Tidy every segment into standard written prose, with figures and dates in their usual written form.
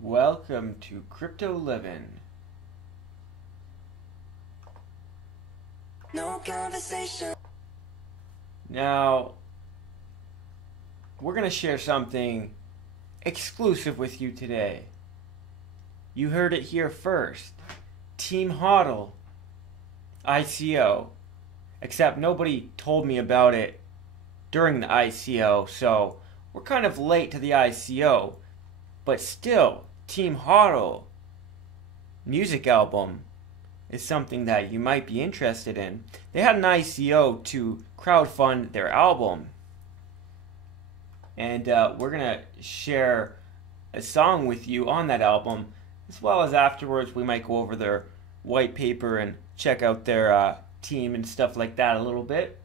Welcome to Crypto Living. No conversation. Now, we're going to share something exclusive with you today. You heard it here first. Team HODL ICO. Except nobody told me about it during the ICO, so we're kind of late to the ICO. But still, Team HODL music album is something that you might be interested in. They had an ICO to crowdfund their album. And we're going to share a song with you on that album, as well as afterwards we might go over their white paper and check out their team and stuff like that a little bit.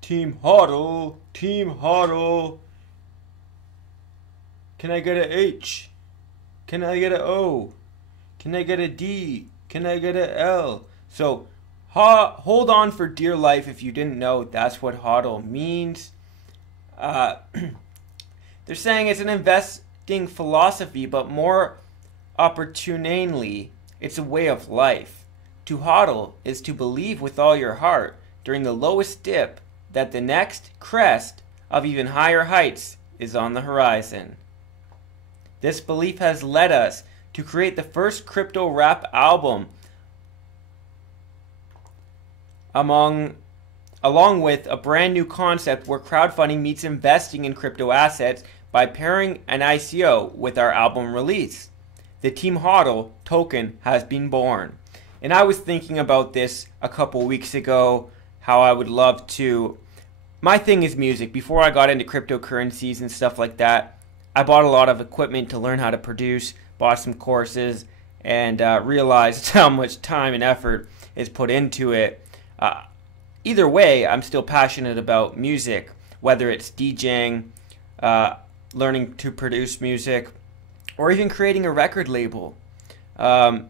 Team HODL, Team HODL. Can I get a H? Can I get a O? Can I get a D? Can I get a L? So, hold on for dear life if you didn't know that's what HODL means. They're saying it's an investing philosophy, but more opportunely, it's a way of life. To HODL is to believe with all your heart during the lowest dip that the next crest of even higher heights is on the horizon. This belief has led us to create the first crypto rap album along with a brand new concept where crowdfunding meets investing in crypto assets by pairing an ICO with our album release. The Team HODL token has been born. And I was thinking about this a couple weeks ago, how I would love to. My thing is music. Before I got into cryptocurrencies and stuff like that, I bought a lot of equipment to learn how to produce, bought some courses, and realized how much time and effort is put into it. Either way, I'm still passionate about music, whether it's DJing, learning to produce music, or even creating a record label, and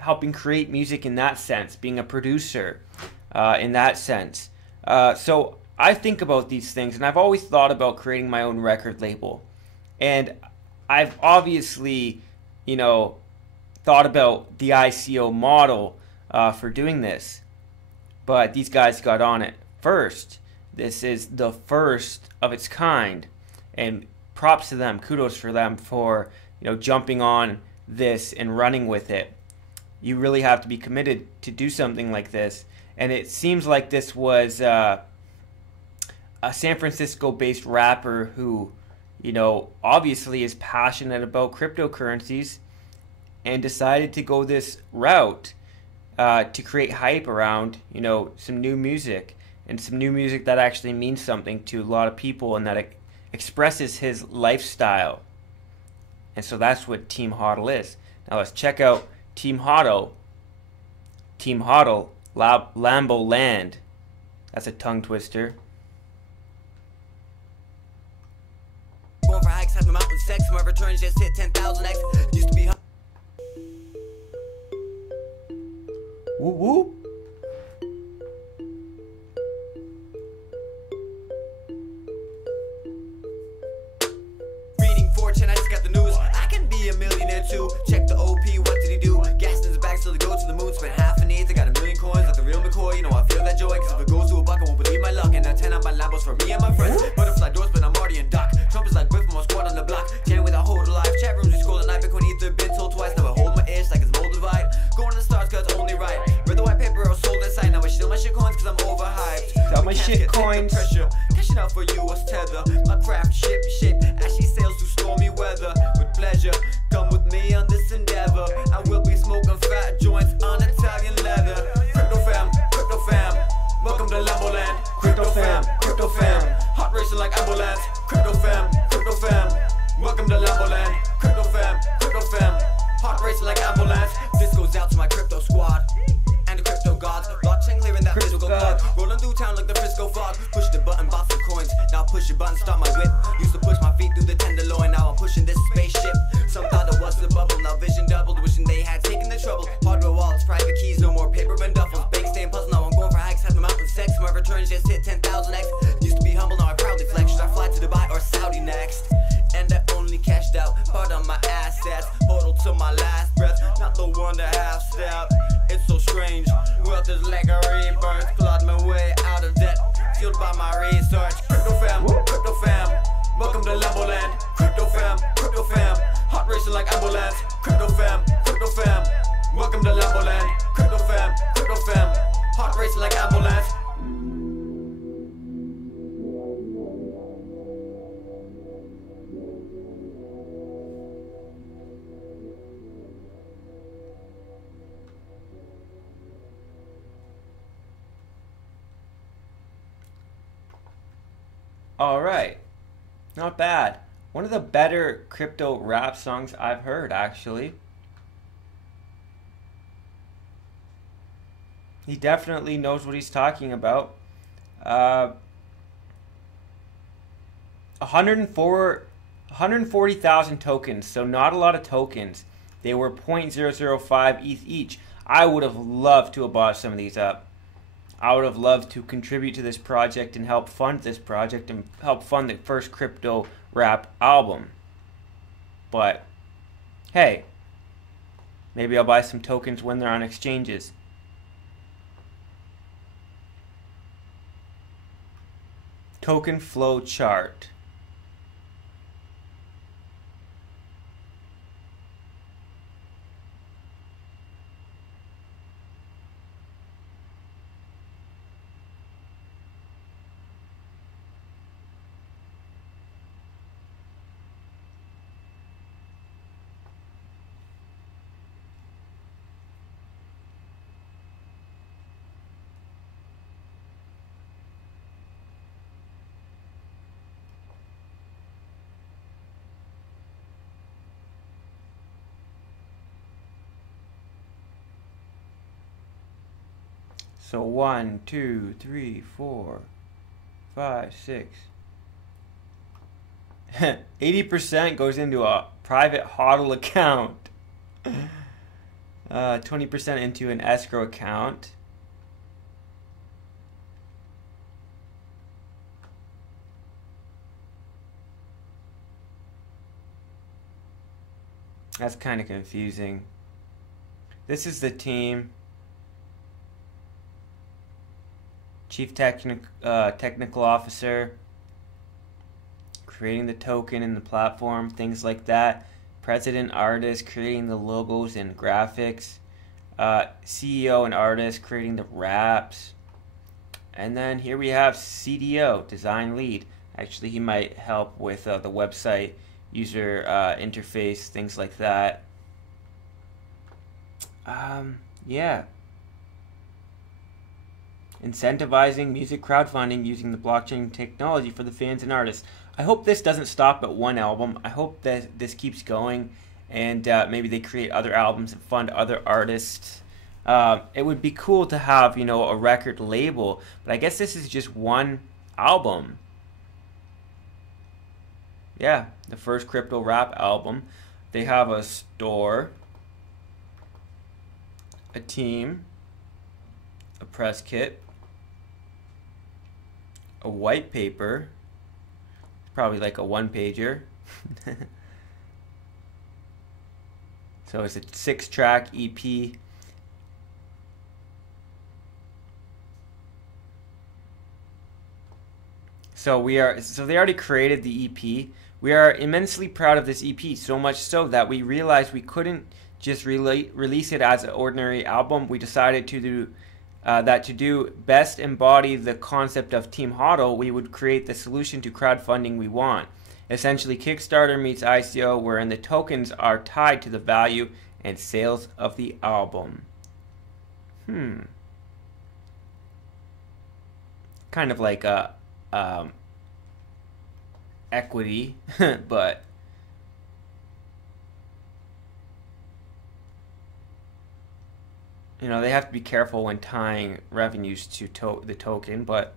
helping create music in that sense, being a producer in that sense. So I think about these things, and I've always thought about creating my own record label. And I've obviously, thought about the ICO model for doing this. But these guys got on it first. This is the first of its kind. And props to them, kudos for them for, jumping on this and running with it. You really have to be committed to do something like this. And it seems like this was a San Francisco-based rapper who, obviously is passionate about cryptocurrencies and decided to go this route to create hype around, some new music and some new music that actually means something to a lot of people and that it expresses his lifestyle. And so that's what Team HODL is. Now let's check out Team HODL. Team HODL. Lambo Land. That's a tongue twister. Going for hikes, having mountain sex. My returns just hit 10,000x. Used to be. Whoop whoop. Reading fortune, I just got the news. I can be a millionaire too. Check the OP, what did he do? Gas in his bag, so to go to the moon. Spent half an eighth, I got a million coins like the real McCoy. I feel that joy, cause if it goes to a buck, I won't believe my luck. And now 10 on my Lambos for me and my friends. Butterfly doors, but I'm already in dock. Trump is like whip from my squad on the block. Chatting with a whole life. Chat rooms, we scroll at night. Bitcoin ether, been told twice. Never hold my ish like it's mold divide. Going to the stars, cause it's only right. Read the white paper, I was sold inside. Now I steal my shit coins, cause I'm overhyped. Sell my shit coins. Cashing out for you was tether. My craft ship shape. As she sails through stormy weather. With pleasure, come with me on this endeavor. I will be smoking fat joints on Italian leather. Crypto fam. Welcome to Lambo Land. Crypto fam. Hot racing like ambulance. Crypto fam. Welcome to Lambo Land. Crypto fam. Hot racing like ambulance. This goes out to my crypto squad and the crypto gods. Blockchain clearing that physical blood. Rolling through town like the Frisco fog. Push the button, bought some coins. Now push the button, start my whip. Used to push my feet through the tenderloin. Now I'm pushing this spaceship. a bubble. Now vision doubled, wishing they had taken the trouble. Hardware wallets, private keys, no more paper and duffels. Bank staying puzzle, now I'm going for hikes, have the mountain sex. My returns just hit 10,000x. Used to be humble, now I proudly flex. Should I fly to Dubai or Saudi next? And I only cashed out part of my assets. HODL till my last breath, not the one to half step. It's so strange, wealth is like a rebirth. Clawed my way out of debt, fueled by my research. Crypto fam, welcome to Leveland. Crypto fam, heart racing like ambulance. Crypto fam, welcome to Leveland. Crypto fam, heart racing like ambulance. All right, not bad. One of the better crypto rap songs I've heard, actually. He definitely knows what he's talking about. 140,000 tokens, so not a lot of tokens. They were 0.005 ETH each. I would have loved to have bought some of these up. I would have loved to contribute to this project and help fund this project and help fund the first crypto rap album. But hey, maybe I'll buy some tokens when they're on exchanges. Token flow chart. So 1, 2, 3, 4, 5, 6. 80% goes into a private HODL account. 20% into an escrow account. That's kind of confusing. This is the team. Chief Technical Officer, creating the token and the platform, things like that. President, artist, creating the logos and graphics. CEO and artist, creating the raps. And then here we have CDO, design lead. Actually, he might help with the website, user interface, things like that. Yeah. Incentivizing music crowdfunding using the blockchain technology for the fans and artists. I hope this doesn't stop at one album. I hope that this keeps going, and maybe they create other albums and fund other artists. It would be cool to have, a record label, but I guess this is just one album. Yeah, the first crypto rap album. They have a store, a team, a press kit, a white paper, probably like a one-pager. So it's a 6-track EP. So they already created the EP. We are immensely proud of this EP, so much so that we realized we couldn't just release it as an ordinary album. We decided to do best embody the concept of Team HODL, we would create the solution to crowdfunding we want. Essentially, Kickstarter meets ICO, wherein the tokens are tied to the value and sales of the album. Kind of like a equity, but they have to be careful when tying revenues to the token, but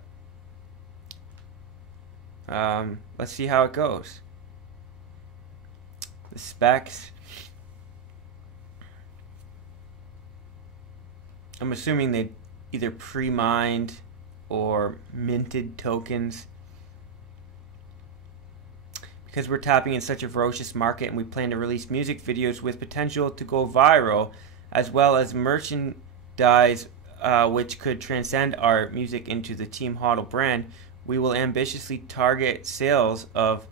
let's see how it goes. The specs. I'm assuming they either pre-mined or minted tokens. Because we're tapping in such a ferocious market and we plan to release music videos with potential to go viral, as well as merchandise which could transcend our music into the Team HODL brand, we will ambitiously target sales of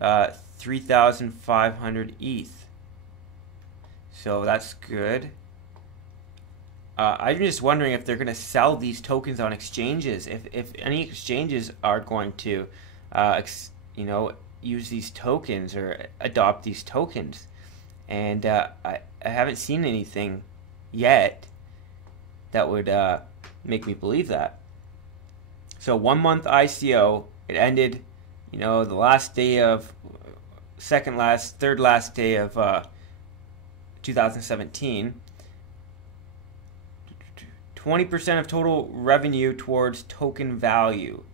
3,500 ETH. So that's good. I'm just wondering if they're going to sell these tokens on exchanges. If any exchanges are going to, use these tokens or adopt these tokens. And I haven't seen anything yet that would make me believe that. So 1 month ICO, it ended, the last day of, third last day of 2017. 20% of total revenue towards token value.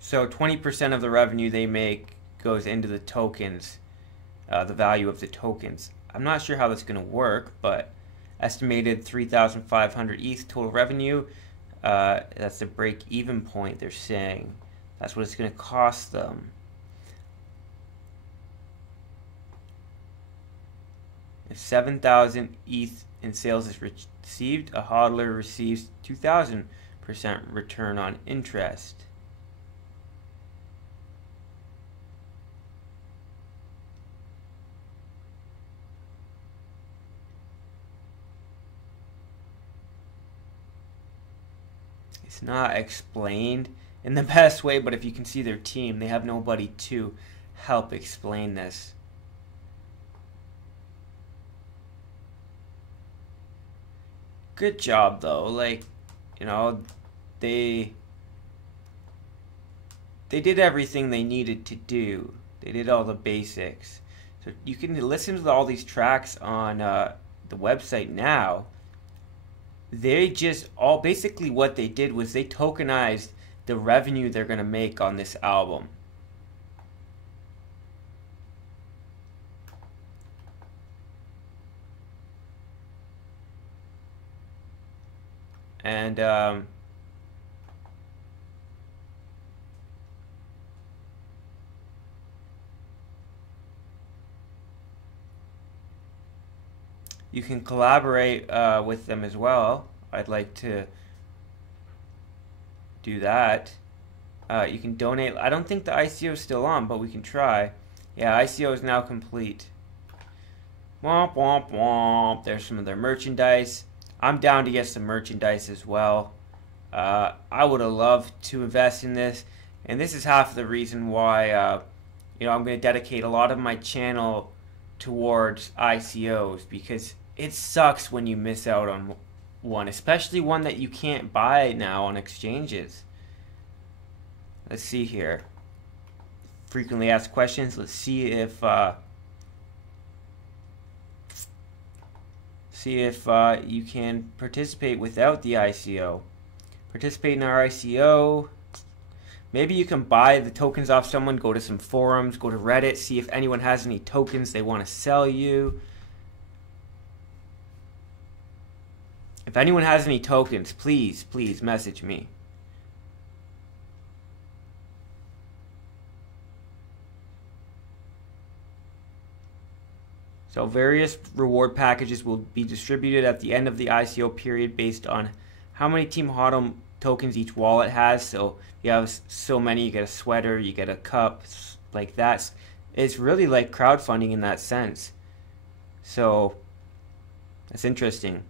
So 20% of the revenue they make goes into the tokens, the value of the tokens. I'm not sure how that's going to work, but estimated 3,500 ETH total revenue. That's the break-even point, they're saying. That's what it's going to cost them. If 7,000 ETH in sales is received, a hodler receives 2,000% return on interest. It's not explained in the best way, but if you can see their team, they have nobody to help explain this. Good job though, they did everything they needed to do. They did all the basics. So you can listen to all these tracks on the website now. They just basically what they did was they tokenized the revenue they're going to make on this album. And you can collaborate with them as well. I'd like to do that. You can donate. I don't think the ICO is still on, but we can try. Yeah, ICO is now complete. Womp, womp, womp. There's some of their merchandise. I'm down to get some merchandise as well. I would have loved to invest in this. And this is half of the reason why I'm going to dedicate a lot of my channel towards ICOs, because it sucks when you miss out on one, especially one that you can't buy now on exchanges. Let's see here. Frequently asked questions. Let's see if you can participate without the ICO. Participate in our ICO. Maybe you can buy the tokens off someone, go to some forums, go to Reddit, see if anyone has any tokens they want to sell you. If anyone has any tokens, please message me. So various reward packages will be distributed at the end of the ICO period based on how many Team HODL tokens each wallet has. So you have so many, you get a sweater, you get a cup, like that. It's really like crowdfunding in that sense. So that's interesting.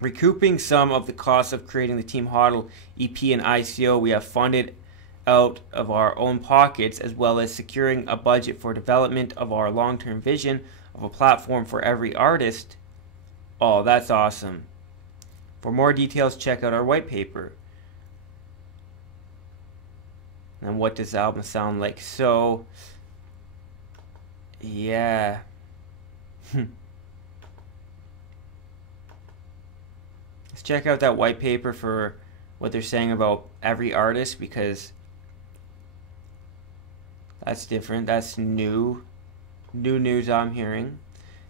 Recouping some of the costs of creating the Team HODL EP and ICO, we have funded out of our own pockets, as well as securing a budget for development of our long-term vision of a platform for every artist. Oh, that's awesome. For more details, check out our white paper. And what does the album sound like? So, yeah. Let's check out that white paper for what they're saying about every artist, because that's different. That's new news I'm hearing.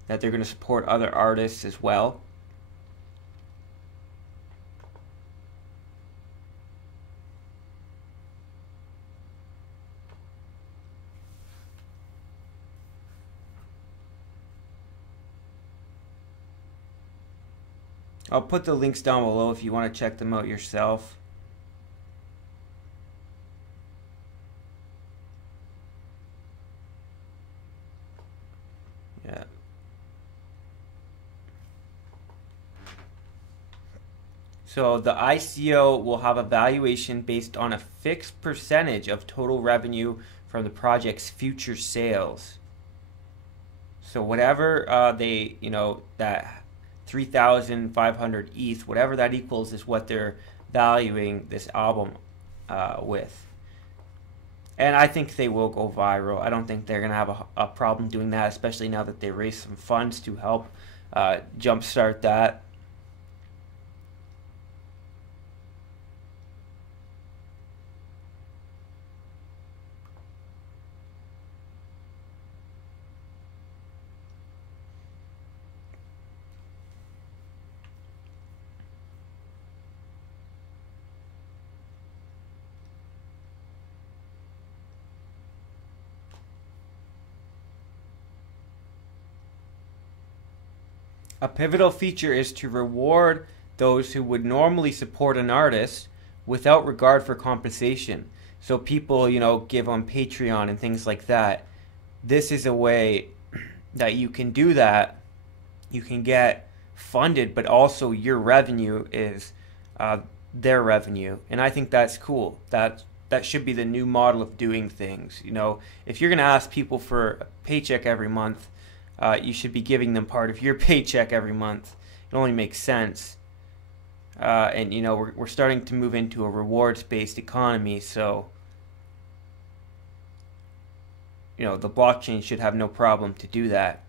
that they're going to support other artists as well. I'll put the links down below if you want to check them out yourself. Yeah. So the ICO will have a valuation based on a fixed percentage of total revenue from the project's future sales. So whatever that 3,500 ETH, whatever that equals, is what they're valuing this album with. And I think they will go viral. I don't think they're going to have a problem doing that, especially now that they raised some funds to help jumpstart that. A pivotal feature is to reward those who would normally support an artist without regard for compensation. So people, give on Patreon and things like that. This is a way that you can do that. You can get funded, but also your revenue is their revenue. And I think that's cool. That should be the new model of doing things. If you're going to ask people for a paycheck every month, you should be giving them part of your paycheck every month. It only makes sense. And we're starting to move into a rewards-based economy, so the blockchain should have no problem to do that.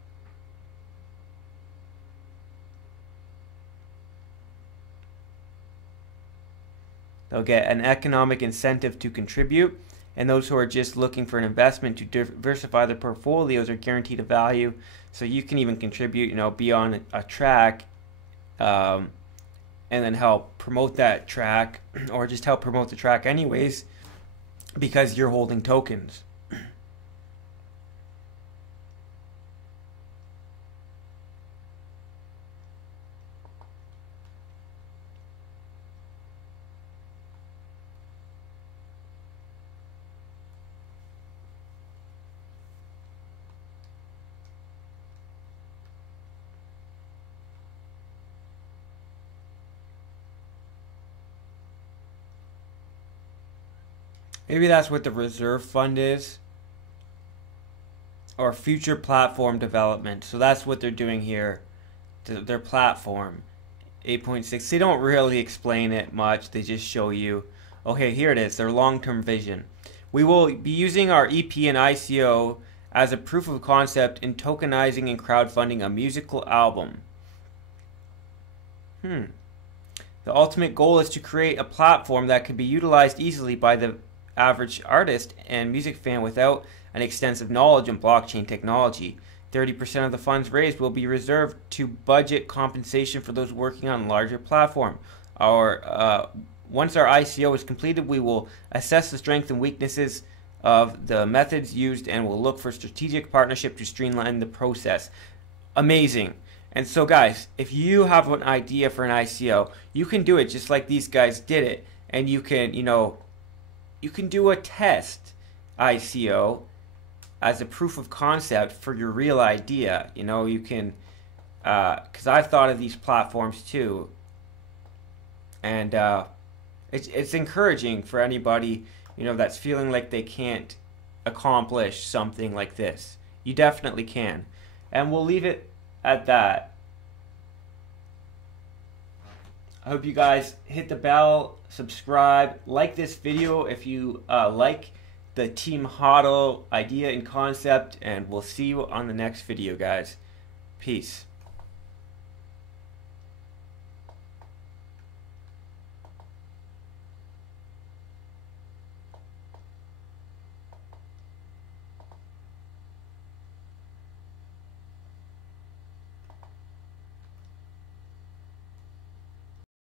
They'll get an economic incentive to contribute, and those who are just looking for an investment to diversify their portfolios are guaranteed a value. So you can even contribute, be on a track, and then help promote that track, or just help promote the track anyways, because you're holding tokens. Maybe that's what the reserve fund is, or future platform development. So that's what they're doing here. Their platform, 8.6. They don't really explain it much. They just show you, okay, here it is, their long-term vision. We will be using our EP and ICO as a proof of concept in tokenizing and crowdfunding a musical album. The ultimate goal is to create a platform that can be utilized easily by the average artist and music fan without an extensive knowledge in blockchain technology. 30% of the funds raised will be reserved to budget compensation for those working on a larger platform. Once our ICO is completed, we will assess the strengths and weaknesses of the methods used and will look for strategic partnership to streamline the process. Amazing. And so guys, if you have an idea for an ICO, you can do it just like these guys did it, and you can, you can do a test ICO as a proof of concept for your real idea. You can, because I've thought of these platforms too, and it's encouraging for anybody that's feeling like they can't accomplish something like this. You definitely can, and we'll leave it at that. I hope you guys hit the bell, subscribe, like this video if you like the Team HODL idea and concept, and we'll see you on the next video, guys. Peace.